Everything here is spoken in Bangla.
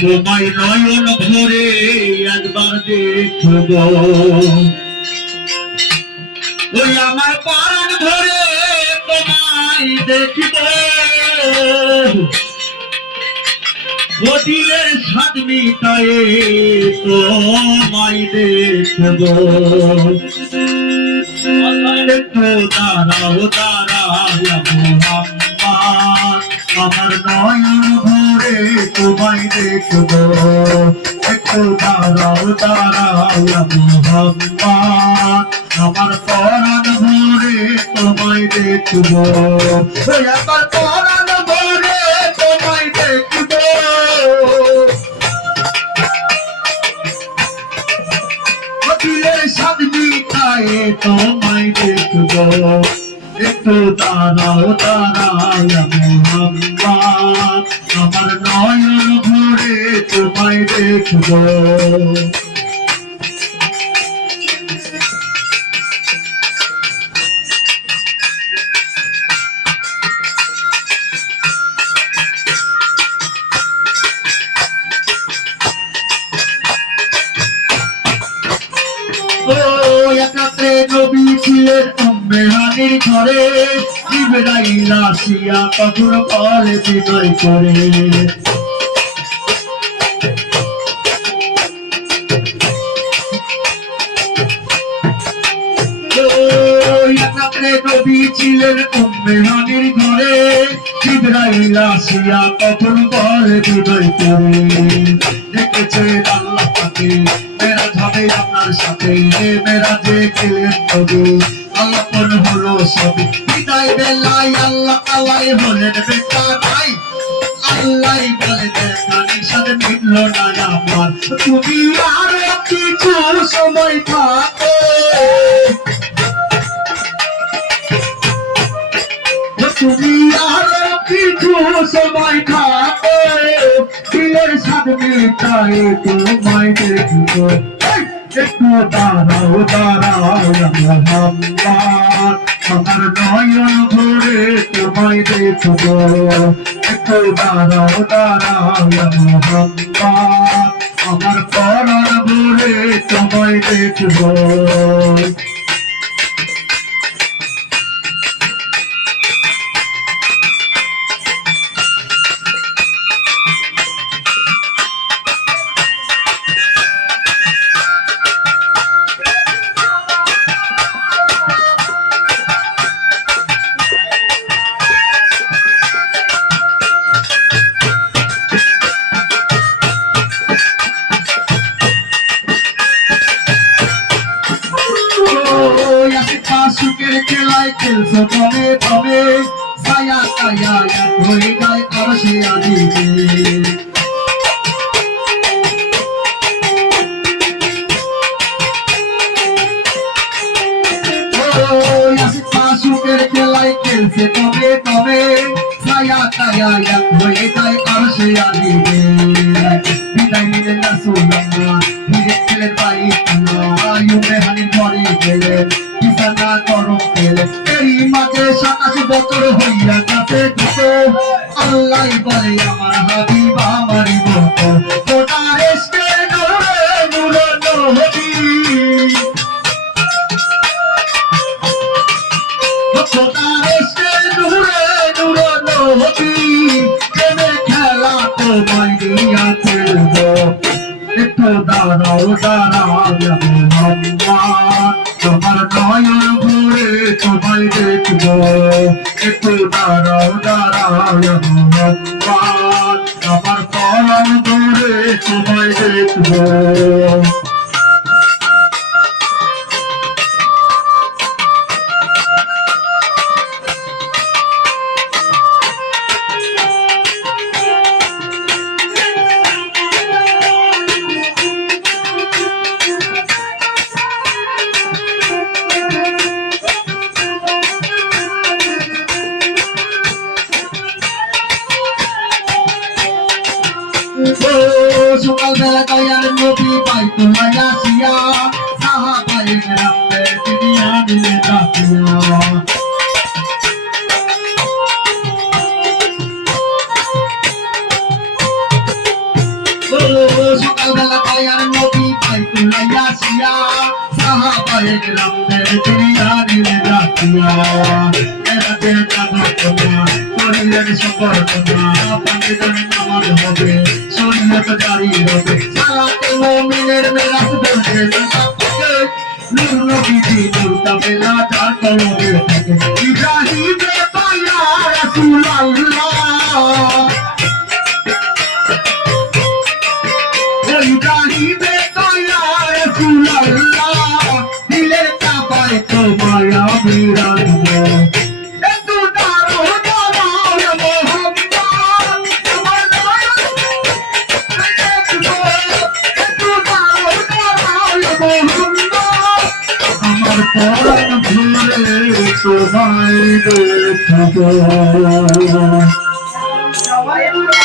তোমায় নয়ন ভরে একবার দেখব, ওই আমার প্রাণ ভরে তোমায় দেখব, দিলের স্বাদ মিটায়ে তোমায় দেখব। একটু দাঁড়াও দাঁড়াও মোহাম্মদ, আমার নয়ন ভরে তোমায় দেখব। একটু দাঁড়াও দাঁড়াও মোহাম্মদ, আমার পরাণ ভরে তোমায় দেখব। আমার পরাণ ভরে তোমায় দেখব, দিলের স্বাদ মিটায়ে তোমায় দেখব। একটু দাঁড়াও দাঁড়াও মোহাম্মদ, আমার নয়ন ভরে তোমায় দেখব। নবী ছিলেন উম্মে হানির ঘরে, জিবরাইল আসিয়া তখন পরে বিনয় করে। নবী ছিলেন উম্মে হানির ঘরে, জিবরাইল আসিয়া তখন পরে বিনয় করে। দেখেছেন আল্লাহ পাকে মেরাজ হবে আপনার সাথে, মেরাজে গেলেন নবী আল্লাপন হলো সবই। বিদায় বেলায় আল্লাহ আল্লাহ হলেন বেটা নাই, আল্লাহ বলে দেখা নিশাদ মিলল না আমার। তুমি আরো কিছু সময় থাকো, তুমি আরো কিছু সময় থাকো, দিলের স্বাদ মিটায়ে তোমায় দেখব। একটু দাঁড়াও দাঁড়াও মোহাম্মদ, আমার নয়ন ভরে তোমায় দেখব। একটু দাঁড়াও দাঁড়াও মোহাম্মদ, আমার পরাণ ভরে তোমায় দেখব। সুখের খেলায় খেলছো তবে তবে, ছায়া ছায়া এক হয়ে যায় আরশে আজিমে। সুখের খেলায় খেলছে তবে তবে, ছায়া ছায়া এক হয়ে যায় আরশে আজিমে। বিদায় নিলেন রাসূলুল্লাহ, ফিরে গেলেন বাইতুল্লাহ, উম্মে হানির ঘরে গেলেন, বিছানা গরম পেলেন। এরই মাঝে 27 বছর হইয়া গেছে দুটো, আল্লাহ বলে আমার হাবিব আমারই মতো, খোদার ইশকে নূরে নূরে নবী, খোদার ইশকে নূরে নূরে নবী, প্রেমে খেলা তোমায় নিয়া খেলব। একটু দাঁড়াও দাঁড়াও মোহাম্মদ, তোমার নয়ন ভরে তোমায় দেখব। একটু দাঁড়াও দাঁড়াও মোহাম্মদ, আমার পরাণ ভরে তোমায় দেখব। সকালবেলা দয়ার নবী বাইতুল্লাহ আসিয়া, সাহাবায়ে কেরামদের দুনিয়া নিয়ে ডাকিয়া। আসিয়া সাহাবায়ে কেরামদের দুনিয়া দিলে ডাকিয়া এরাতে কাঁদা তোমরা করিলেন সফর তোমরা পাঁচজন নামাজ হবে শরীয়ত জারি হবে সালাতে মুমিনের মেরাজ বলছে নূর নবীজি নূর তাবেলা যার কলবে থাকে ইব্রাহিমে পায়া রাসূলুল্লাহ ইব্রাহিমে পায়া রাসূলুল্লাহ দিলের কাবায় তো মায়া মিরানো একটু দাঁড়ো দাঁড়াও মোহাম্মদ আমার দয়া একটু দাঁড়ো দাঁড়াও মোহাম্মদ আমার পরাণ ভুলে তোমায় দেখব